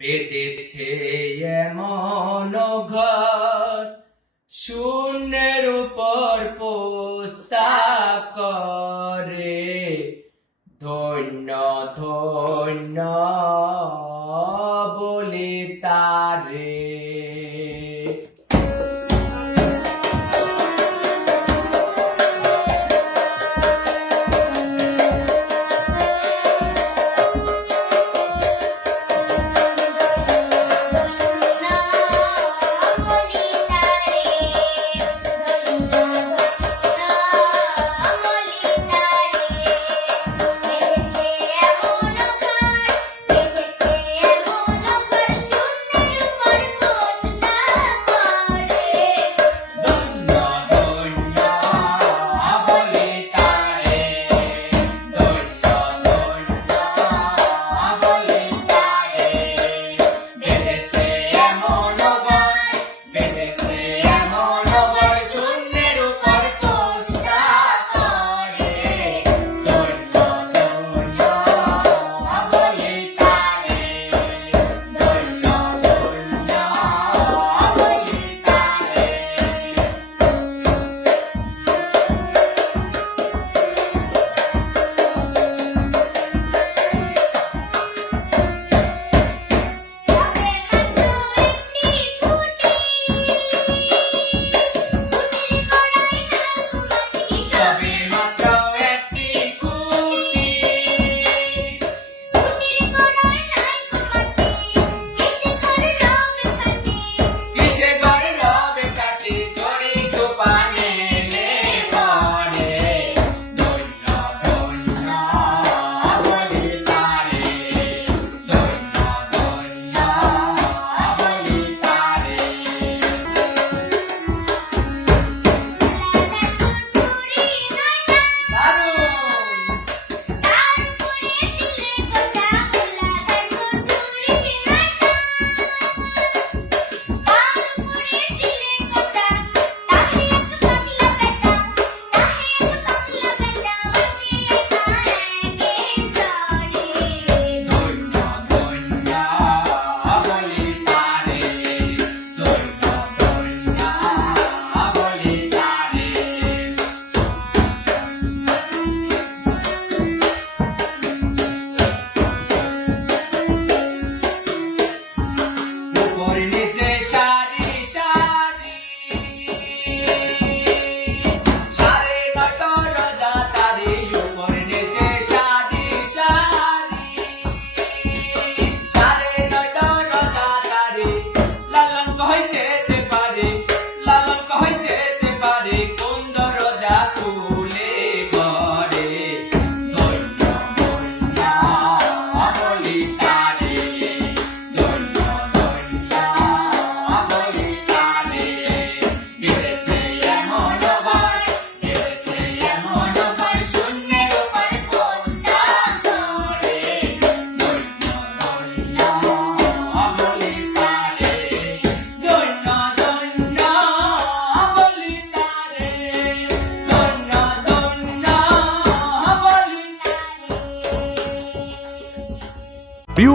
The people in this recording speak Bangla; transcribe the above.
পেতেছে এমন ঘর শূন্যের উপর প্রস্তাব করে। ধন্য ধন্য।